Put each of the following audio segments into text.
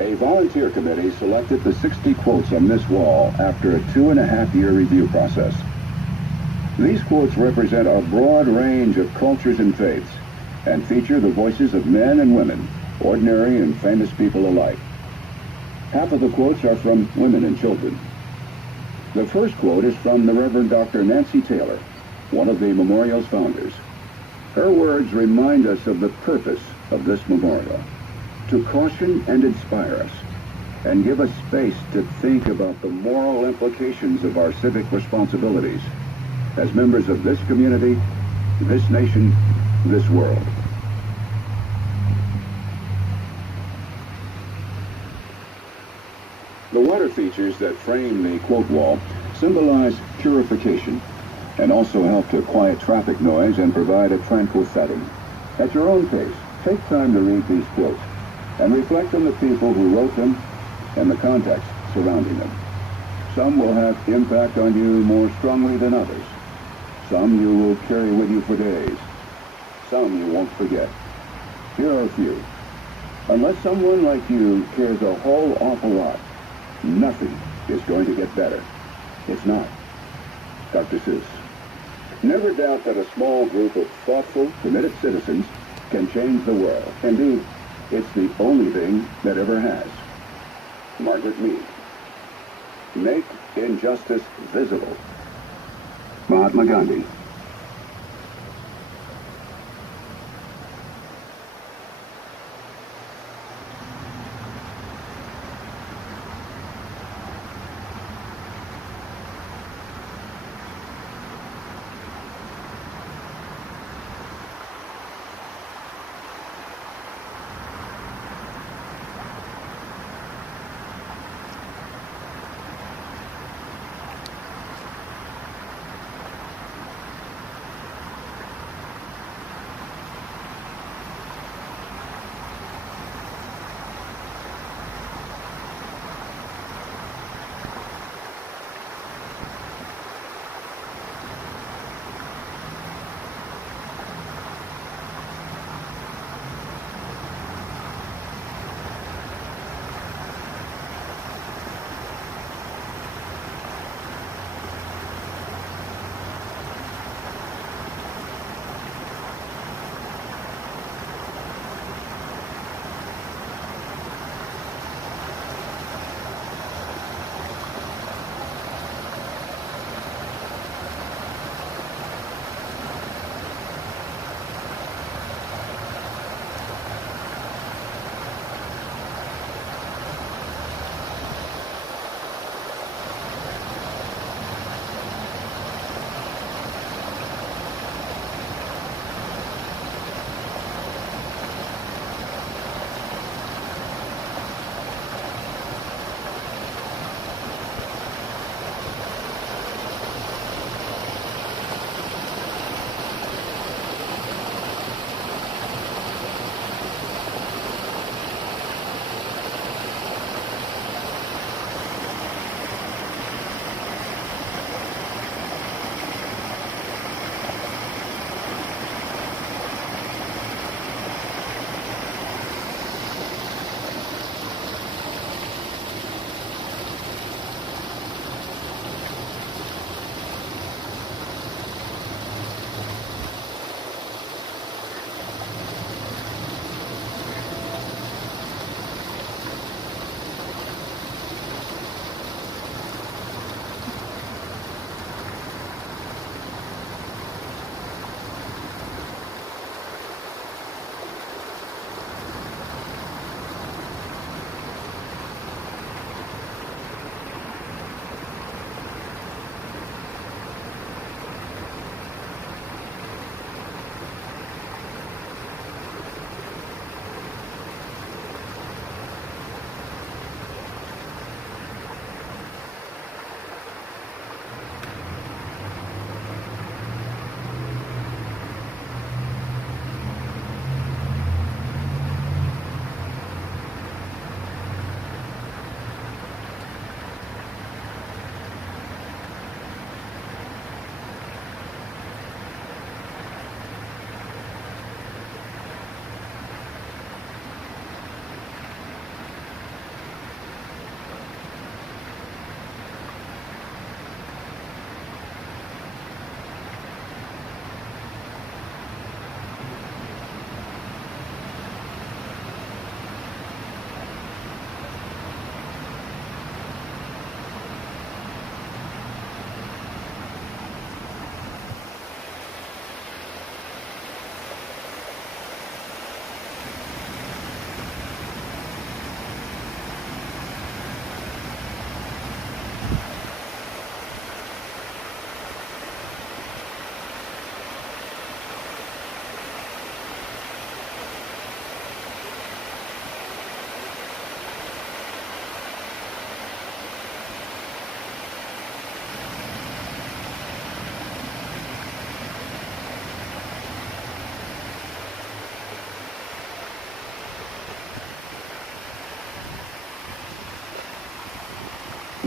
A volunteer committee selected the 60 quotes on this wall after a 2.5-year review process. These quotes represent a broad range of cultures and faiths and feature the voices of men and women, ordinary and famous people alike. Half of the quotes are from women and children. The first quote is from the Reverend Dr. Nancy Taylor, one of the memorial's founders. Her words remind us of the purpose of this memorial: to caution and inspire us, and give us space to think about the moral implications of our civic responsibilities as members of this community, this nation, this world. The water features that frame the quote wall symbolize purification and also help to quiet traffic noise and provide a tranquil setting. At your own pace, take time to read these quotes and reflect on the people who wrote them and the context surrounding them. Some will have impact on you more strongly than others. Some you will carry with you for days. Some you won't forget. Here are a few. Unless someone like you cares a whole awful lot, nothing is going to get better. It's not. Dr. Seuss. Never doubt that a small group of thoughtful, committed citizens can change the world. Indeed, it's the only thing that ever has. Margaret Mead. Make injustice visible. Mahatma Gandhi.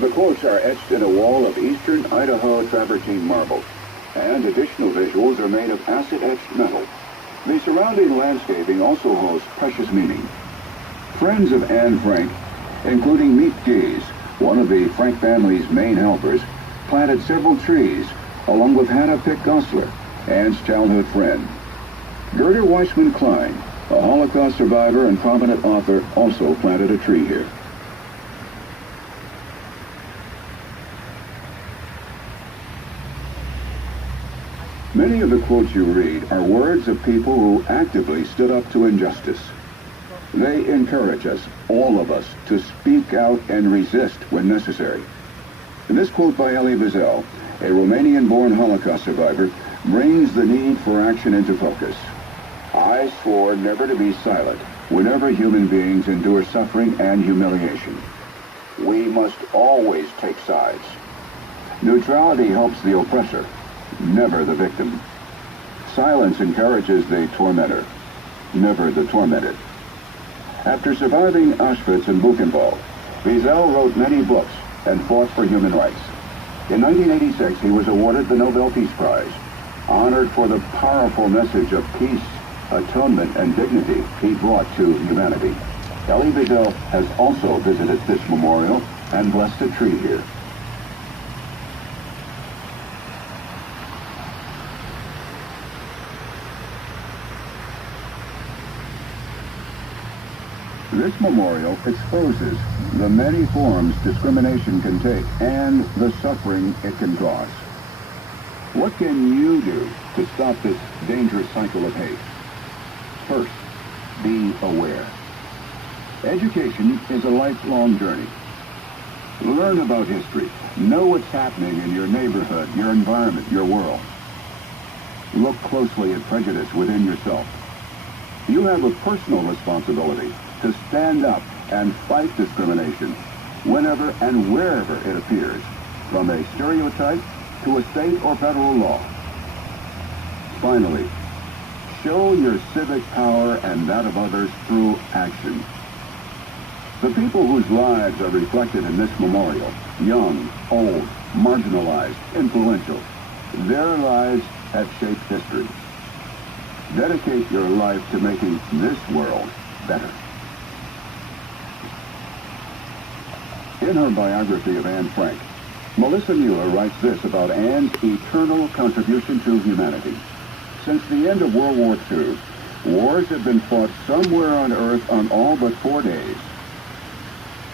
The quotes are etched in a wall of eastern Idaho travertine marble, and additional visuals are made of acid-etched metal. The surrounding landscaping also holds precious meaning. Friends of Anne Frank, including Meek Dees, one of the Frank family's main helpers, planted several trees, along with Hannah Pick Gosler, Anne's childhood friend. Gerda Weissman Klein, a Holocaust survivor and prominent author, also planted a tree here. Many of the quotes you read are words of people who actively stood up to injustice. They encourage us, all of us, to speak out and resist when necessary. This quote by Elie Wiesel, a Romanian-born Holocaust survivor, brings the need for action into focus. I swore never to be silent whenever human beings endure suffering and humiliation. We must always take sides. Neutrality helps the oppressor, never the victim. Silence encourages the tormentor, never the tormented. After surviving Auschwitz and Buchenwald, Wiesel wrote many books and fought for human rights. In 1986, he was awarded the Nobel Peace Prize, honored for the powerful message of peace, atonement, and dignity he brought to humanity. Elie Wiesel has also visited this memorial and blessed a tree here. This memorial exposes the many forms discrimination can take and the suffering it can cause. What can you do to stop this dangerous cycle of hate? First, be aware. Education is a lifelong journey. Learn about history. Know what's happening in your neighborhood, your environment, your world. Look closely at prejudice within yourself. You have a personal responsibility to stand up and fight discrimination whenever and wherever it appears, from a stereotype to a state or federal law. Finally, show your civic power and that of others through action. The people whose lives are reflected in this memorial, young, old, marginalized, influential, their lives have shaped history. Dedicate your life to making this world better. In her biography of Anne Frank, Melissa Mueller writes this about Anne's eternal contribution to humanity. Since the end of World War II, wars have been fought somewhere on Earth on all but 4 days.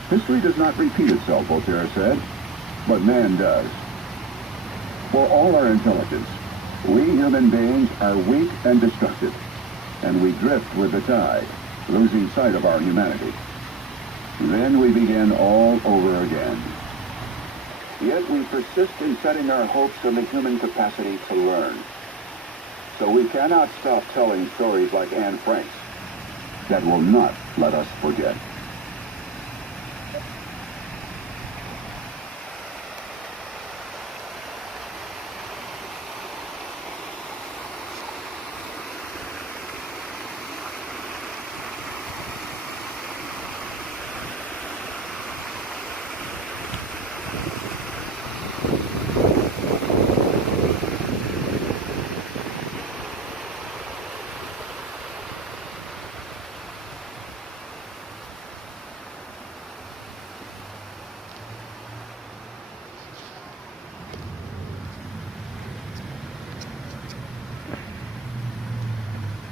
History does not repeat itself, Voltaire said, but man does. For all our intelligence, we human beings are weak and destructive, and we drift with the tide, losing sight of our humanity. Then we begin all over again. Yet we persist in setting our hopes on the human capacity to learn. So we cannot stop telling stories like Anne Frank's that will not let us forget.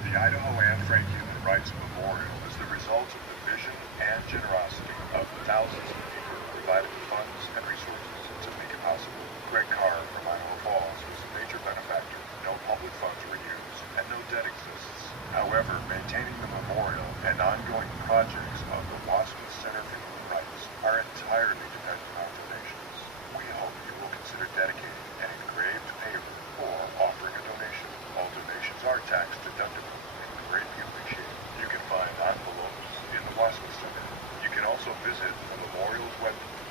The Idaho Anne Frank Human Rights Memorial is the result of the vision and generosity of thousands of people who provided funds and resources to make it possible. Greg Carr from Idaho Falls was a major benefactor. No public funds were used, and no debt exists. However, maintaining the memorial and ongoing projects of the Wasson Center for Human Rights are entirely dependent on donations. We hope you will consider dedicating an engraved paper or offering a donation. All donations are tax deductible and would greatly appreciate. You can find envelopes in the Wasson Center. You can also visit the memorial's webpage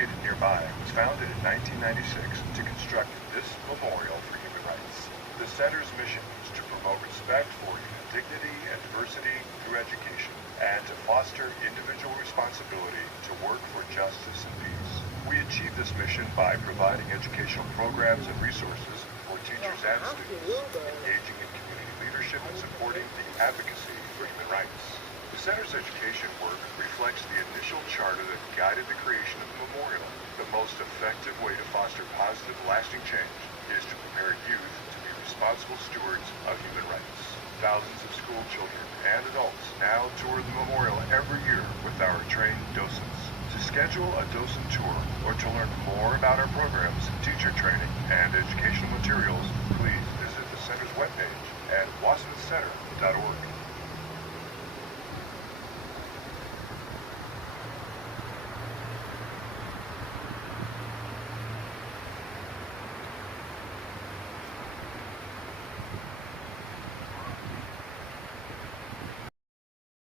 located nearby, was founded in 1996 to construct this memorial for human rights. The center's mission is to promote respect for human dignity and diversity through education, and to foster individual responsibility to work for justice and peace. We achieve this mission by providing educational programs and resources for teachers and students, engaging in community leadership and supporting the advocacy for human rights. The center's education work reflects the initial charter that guided the creation of the memorial. The most effective way to foster positive, lasting change is to prepare youth to be responsible stewards of human rights. Thousands of school children and adults now tour the memorial every year with our trained docents. To schedule a docent tour or to learn more about our programs, teacher training, and educational materials, please visit the center's webpage at wasatchcenter.org.